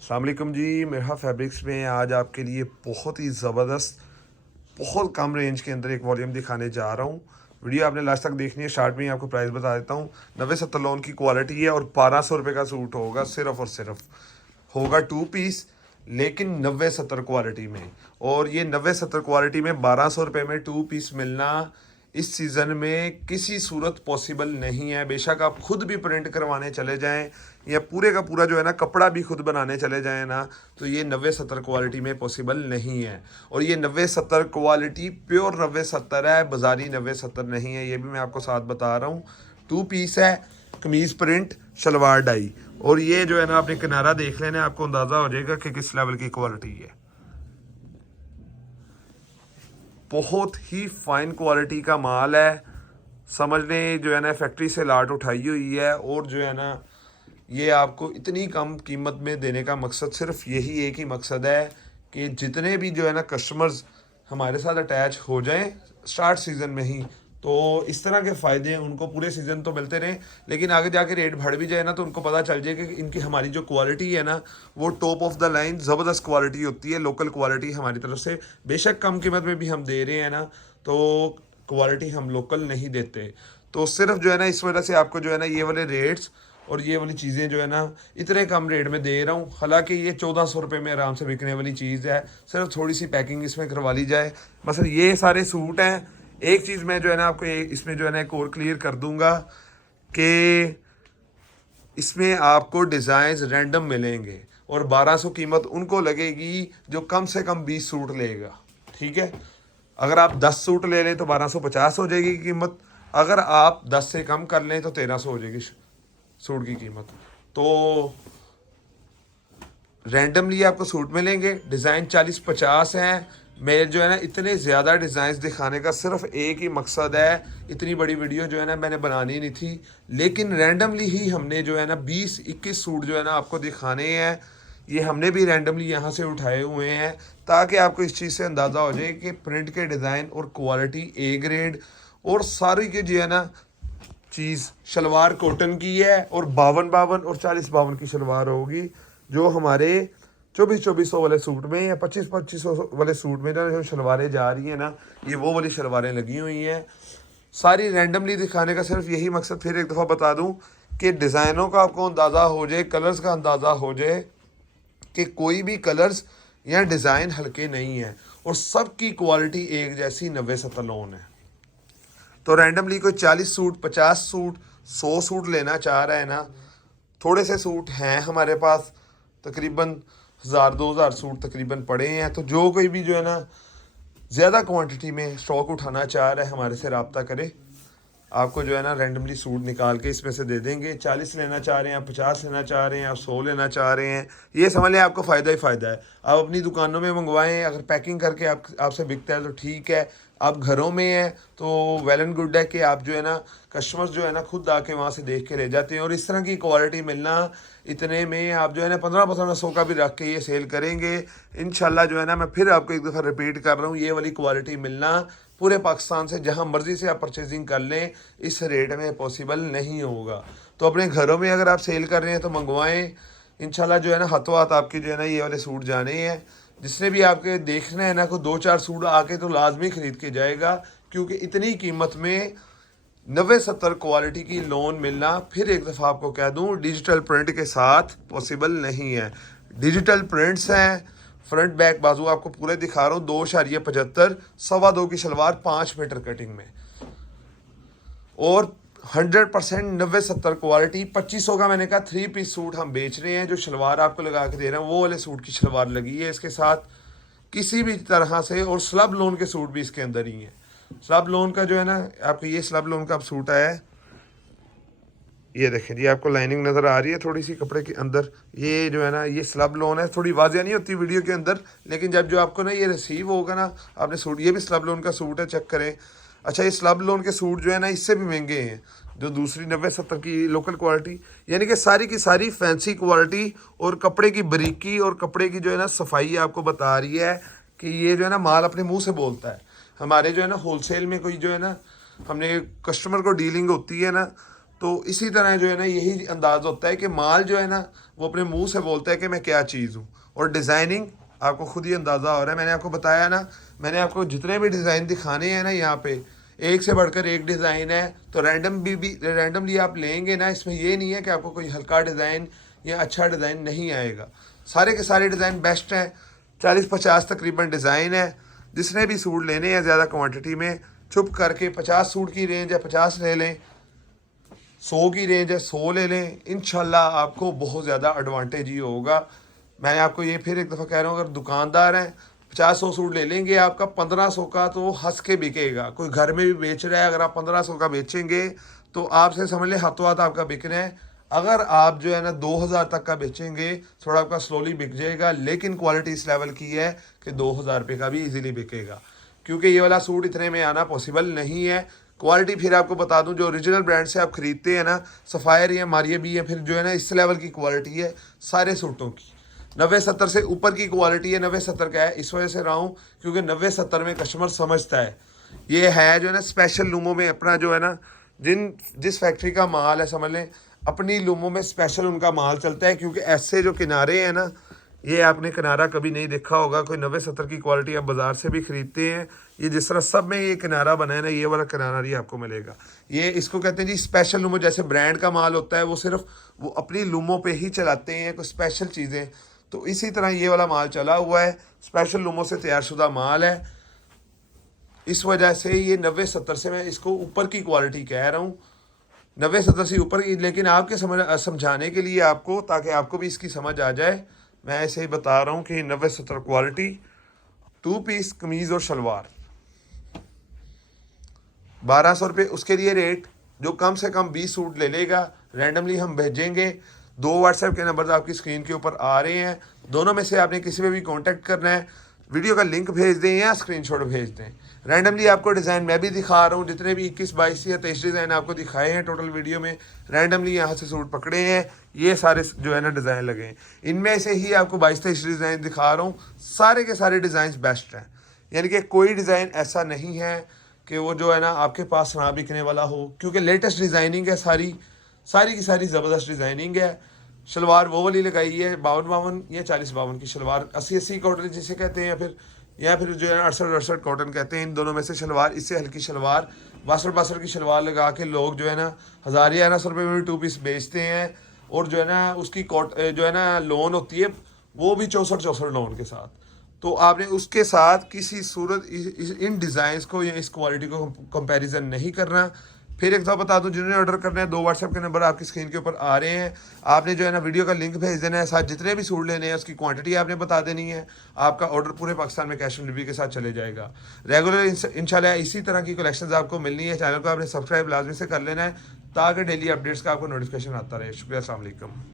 अस्सलाम वालेकुम जी। मेरा फैब्रिक्स में आज आपके लिए बहुत ही ज़बरदस्त, बहुत कम रेंज के अंदर एक वॉल्यूम दिखाने जा रहा हूँ। वीडियो आपने लास्ट तक देखनी है। स्टार्ट में ही आपको प्राइस बता देता हूँ। 90-70 लोन की क्वालिटी है और 1200 रुपये का सूट होगा। सिर्फ और सिर्फ होगा 2 पीस, लेकिन 90-70 क्वालिटी में। और ये 90-70 क्वालिटी में 1200 रुपये में 2 पीस मिलना इस सीज़न में किसी सूरत पॉसिबल नहीं है। बेशक आप खुद भी प्रिंट करवाने चले जाएं या पूरे का पूरा जो है ना कपड़ा भी खुद बनाने चले जाएं ना, तो ये 90-70 क्वालिटी में पॉसिबल नहीं है। और ये 90-70 क्वालिटी प्योर 90-70 है, बाजारी 90-70 नहीं है। ये भी मैं आपको साथ बता रहा हूँ। 2 पीस है, कमीज़ प्रिंट, शलवार डाई। और ये जो है ना आपने किनारा देख लेना, आपको अंदाज़ा हो जाएगा कि किस लेवल की क्वालिटी है। बहुत ही फाइन क्वालिटी का माल है। समझने जो है ना फैक्ट्री से लाट उठाई हुई है। और जो है ना ये आपको इतनी कम कीमत में देने का मकसद सिर्फ यही एक ही मकसद है कि जितने भी जो है ना कस्टमर्स हमारे साथ अटैच हो जाएं स्टार्ट सीज़न में ही, तो इस तरह के फ़ायदे उनको पूरे सीज़न तो मिलते रहें, लेकिन आगे जाके रेट बढ़ भी जाए ना तो उनको पता चल जाए कि इनकी हमारी जो क्वालिटी है ना वो टॉप ऑफ द लाइन ज़बरदस्त क्वालिटी होती है। लोकल क्वालिटी हमारी तरफ से, बेशक कम कीमत में भी हम दे रहे हैं ना, तो क्वालिटी हम लोकल नहीं देते। तो सिर्फ जो है ना इस वजह से आपको जो है ना ये वाले रेट्स और ये वाली चीज़ें जो है ना इतने कम रेट में दे रहा हूँ। हालांकि ये 1400 रुपये में आराम से बिकने वाली चीज़ है। सिर्फ थोड़ी सी पैकिंग इसमें करवा ली जाए। मसलन ये सारे सूट हैं। एक चीज़ मैं जो है ना आपको इसमें जो है ना एक और क्लियर कर दूंगा कि इसमें आपको डिज़ाइंस रैंडम मिलेंगे और 1200 कीमत उनको लगेगी जो कम से कम 20 सूट लेगा। ठीक है, अगर आप 10 सूट ले लें तो 1250 हो जाएगी कीमत। अगर आप 10 से कम कर लें तो 1300 हो जाएगी सूट की कीमत। तो रैंडमली आपको सूट मिलेंगे। डिज़ाइन 40-50 हैं। मेरे जो है ना इतने ज़्यादा डिज़ाइंस दिखाने का सिर्फ एक ही मकसद है। इतनी बड़ी वीडियो जो है ना मैंने बनानी नहीं थी, लेकिन रैंडमली ही हमने जो है ना 20-21 सूट जो है ना आपको दिखाने हैं। ये हमने भी रैंडमली यहाँ से उठाए हुए हैं ताकि आपको इस चीज़ से अंदाज़ा हो जाए कि प्रिंट के डिज़ाइन और क्वालिटी ए ग्रेड। और सारी की जो है ना चीज़ शलवार कॉटन की है और 52-52 और 40-52 की शलवार होगी। जो हमारे 2400 वाले सूट में या 2500 वाले सूट में जो शलवारें जा रही हैं ना, ये वो वाली शलवारें लगी हुई हैं। सारी रैंडमली दिखाने का सिर्फ यही मकसद, फिर एक दफ़ा बता दूं कि डिज़ाइनों का आपको अंदाज़ा हो जाए, कलर्स का अंदाज़ा हो जाए कि कोई भी कलर्स या डिज़ाइन हल्के नहीं है और सबकी क्वालिटी एक जैसी 90-70 लोन है। तो रैंडमली कोई 40 सूट, 50 सूट, 100 सूट लेना चाह रहा है ना, थोड़े से सूट हैं हमारे पास, तकरीबन 1000-2000 सूट तकरीबन पड़े हैं। तो जो कोई भी जो है ना ज़्यादा क्वांटिटी में स्टॉक उठाना चाह रहा है हमारे से रब्ता करे। आपको जो है ना रैंडमली सूट निकाल के इसमें से दे देंगे। 40 लेना चाह रहे हैं आप, 50 लेना चाह रहे हैं आप, 100 लेना चाह रहे हैं, ये समझ लें आपको फ़ायदा ही फ़ायदा है। आप अपनी दुकानों में मंगवाएं, अगर पैकिंग करके आपसे बिकता है तो ठीक है। आप घरों में हैं तो वेल एंड गुड है कि आप जो है ना कस्टमर्स जो है ना खुद आके वहाँ से देख के ले जाते हैं। और इस तरह की क्वालिटी मिलना इतने में आप जो है ना 15-1500 का भी रख के ये सेल करेंगे इंशाल्लाह। जो है ना मैं फिर आपको एक दफ़ा रिपीट कर रहा हूँ, ये वाली क्वालिटी मिलना पूरे पाकिस्तान से जहां मर्जी से आप परचेजिंग कर लें इस रेट में पॉसिबल नहीं होगा। तो अपने घरों में अगर आप सेल कर रहे हैं तो मंगवाएं इंशाल्लाह। जो है ना हाथों हाथ आपके जो है ना ये वाले सूट जाने हैं। जिसने भी आपके देखना है ना को 2-4 सूट आके तो लाजमी ख़रीद के जाएगा, क्योंकि इतनी कीमत में 90-70 क्वालिटी की लोन मिलना, फिर एक दफ़ा आपको कह दूं, डिजिटल प्रिंट के साथ पॉसिबल नहीं है। डिजिटल प्रिंट्स हैं, फ्रंट बैक बाजू आपको पूरे दिखा रहा हूँ। 2.75, 2.25 की शलवार 5 मीटर कटिंग में और 100% 90-70 क्वालिटी। 2500 का मैंने कहा 3 पीस सूट हम बेच रहे हैं। जो शलवार आपको लगा के दे रहे हैं वो वाले सूट की शलवार लगी है इसके साथ किसी भी तरह से। और स्लब लोन के सूट भी इसके अंदर ही हैं। स्लब लोन का जो है ना आपको ये स्लब लोन का सूट आया है, ये देखें जी, आपको लाइनिंग नज़र आ रही है थोड़ी सी कपड़े के अंदर। ये जो है ना ये स्लब लोन है, थोड़ी वाज़ेह नहीं होती वीडियो के अंदर, लेकिन जब जो आपको ना ये रिसीव होगा ना आपने सूट, ये भी स्लब लोन का सूट है, चेक करें। अच्छा, ये स्लब लोन के सूट जो है ना इससे भी महंगे हैं जो दूसरी 90-70 की लोकल क्वालिटी। यानी कि सारी की सारी फैंसी क्वालिटी और कपड़े की बारीकी और कपड़े की जो है ना सफाई आपको बता रही है कि ये जो है ना माल अपने मुँह से बोलता है। हमारे जो है ना होलसेल में कोई जो है ना हमने कस्टमर को डीलिंग होती है ना, तो इसी तरह जो है ना यही अंदाज़ होता है कि माल जो है ना वो अपने मुंह से बोलता है कि मैं क्या चीज़ हूँ। और डिज़ाइनिंग आपको खुद ही अंदाज़ा हो रहा है, मैंने आपको बताया ना, मैंने आपको जितने भी डिज़ाइन दिखाने हैं ना यहाँ पे एक से बढ़कर एक डिज़ाइन है। तो भी रैंडमली आप लेंगे ना, इसमें ये नहीं है कि आपको कोई हल्का डिज़ाइन या अच्छा डिज़ाइन नहीं आएगा। सारे के सारे डिज़ाइन बेस्ट हैं। 40-50 तकरीबन डिज़ाइन है। जिसने भी सूट लेने हैं ज़्यादा क्वांटिटी में, चुप करके 50 सूट की रेंज है 50 ले लें, 100 की रेंज है 100 ले लें। इंशाल्लाह आपको बहुत ज़्यादा एडवांटेज ही होगा। मैं आपको ये फिर एक दफ़ा कह रहा हूँ, अगर दुकानदार हैं 50-100 सूट ले लेंगे, आपका 1500 का तो हंस के बिकेगा। कोई घर में भी बेच रहा है, अगर आप 1500 का बेचेंगे तो आपसे समझ लें हाथों हाथ आपका बिकना है। अगर आप जो है ना 2000 तक का बेचेंगे, थोड़ा आपका स्लोली बिक जाएगा, लेकिन क्वालिटी इस लेवल की है कि 2000 रुपये का भी इजीली बिकेगा। क्योंकि ये वाला सूट इतने में आना पॉसिबल नहीं है। क्वालिटी फिर आपको बता दूं, जो ओरिजिनल ब्रांड से आप ख़रीदते हैं ना, सफ़ायर या मारिया भी है, फिर जो है ना इस लेवल की क्वालिटी है सारे सूटों की। 90-70 से ऊपर की क्वालिटी है। 90-70 का है इस वजह से रहा हूँ क्योंकि 90-70 में कस्टमर समझता है। ये है जो है ना स्पेशल लूमों में अपना जो है ना जिस फैक्ट्री का माल है, समझ लें अपनी लूमों में स्पेशल उनका माल चलता है। क्योंकि ऐसे जो किनारे हैं ना, ये आपने किनारा कभी नहीं देखा होगा। कोई 90-70 की क्वालिटी आप बाज़ार से भी ख़रीदते हैं, ये जिस तरह सब में ये किनारा बना है ना, ये वाला किनारा ही आपको मिलेगा। ये इसको कहते हैं जी स्पेशल लूमो। जैसे ब्रांड का माल होता है वो सिर्फ वो अपनी लूमों पे ही चलाते हैं कुछ स्पेशल चीज़ें, तो इसी तरह ये वाला माल चला हुआ है, स्पेशल लूमों से तैयारशुदा माल है। इस वजह से ये 90-70 से मैं इसको ऊपर की क्वालिटी कह रहा हूँ, 90-70 से ऊपर की। लेकिन आपके समझाने के लिए आपको, ताकि आपको भी इसकी समझ आ जाए, मैं ऐसे ही बता रहा हूँ कि 90-70 क्वालिटी 2 पीस कमीज़ और शलवार 1200 रुपये उसके लिए रेट। जो कम से कम 20 सूट ले लेगा रैंडमली हम भेजेंगे। 2 व्हाट्सएप के नंबर आपकी स्क्रीन के ऊपर आ रहे हैं, दोनों में से आपने किसी पे भी कांटेक्ट करना है, वीडियो का लिंक भेज दें या स्क्रीनशॉट भेज दें। रैंडमली आपको डिज़ाइन मैं भी दिखा रहा हूँ, जितने भी 21, 22 या 23 डिज़ाइन आपको दिखाए हैं टोटल वीडियो में, रैंडमली यहाँ से सूट पकड़े हैं, ये सारे जो है ना डिज़ाइन लगे हैं। इनमें से ही आपको 22-23 डिज़ाइन दिखा रहा हूँ, सारे के सारे डिज़ाइन बेस्ट हैं। यानी कि कोई डिज़ाइन ऐसा नहीं है कि वो जो है ना आपके पास ना बिकने वाला हो, क्योंकि लेटेस्ट डिज़ाइनिंग है, सारी की सारी ज़बरदस्त डिज़ाइनिंग है। शलवार वो वाली लगाई है 52-52 या 40-52 की शलवार, 80-80 कॉटन जिसे कहते हैं, या फिर जो है 68-68 कॉटन कहते हैं। इन दोनों में से शलवार, इससे हल्की शलवार 62-62 की शलवार लगा के लोग जो है ना 1000 या 1100 रुपये में 2 पीस बेचते हैं। और जो है ना उसकी जो है ना लोन होती है वो भी 64-64 लोन के साथ। तो आपने उसके साथ किसी सूरत इन डिज़ाइंस को या इस क्वालिटी को कंपैरिजन नहीं करना। फिर एक दफ़ा बता दूं, जिन्होंने ऑर्डर करना है 2 व्हाट्सएप के नंबर आपकी स्क्रीन के ऊपर आ रहे हैं, आपने जो है ना वीडियो का लिंक भेज देना है, साथ जितने भी सूट लेने हैं उसकी क्वांटिटी आपने बता देनी है। आपका ऑर्डर पूरे पाकिस्तान में कैश ऑन डिलीवरी के साथ चले जाएगा। रेगुलर इंशाल्लाह इसी तरह की कलेक्शंस आपको मिलनी है। चैनल को आपने सब्सक्राइब लाजमी से कर लेना है ताकि डेली अपडेट्स का आपको नोटिफिकेशन आता रहे। शुक्रिया, अस्सलाम वालेकुम।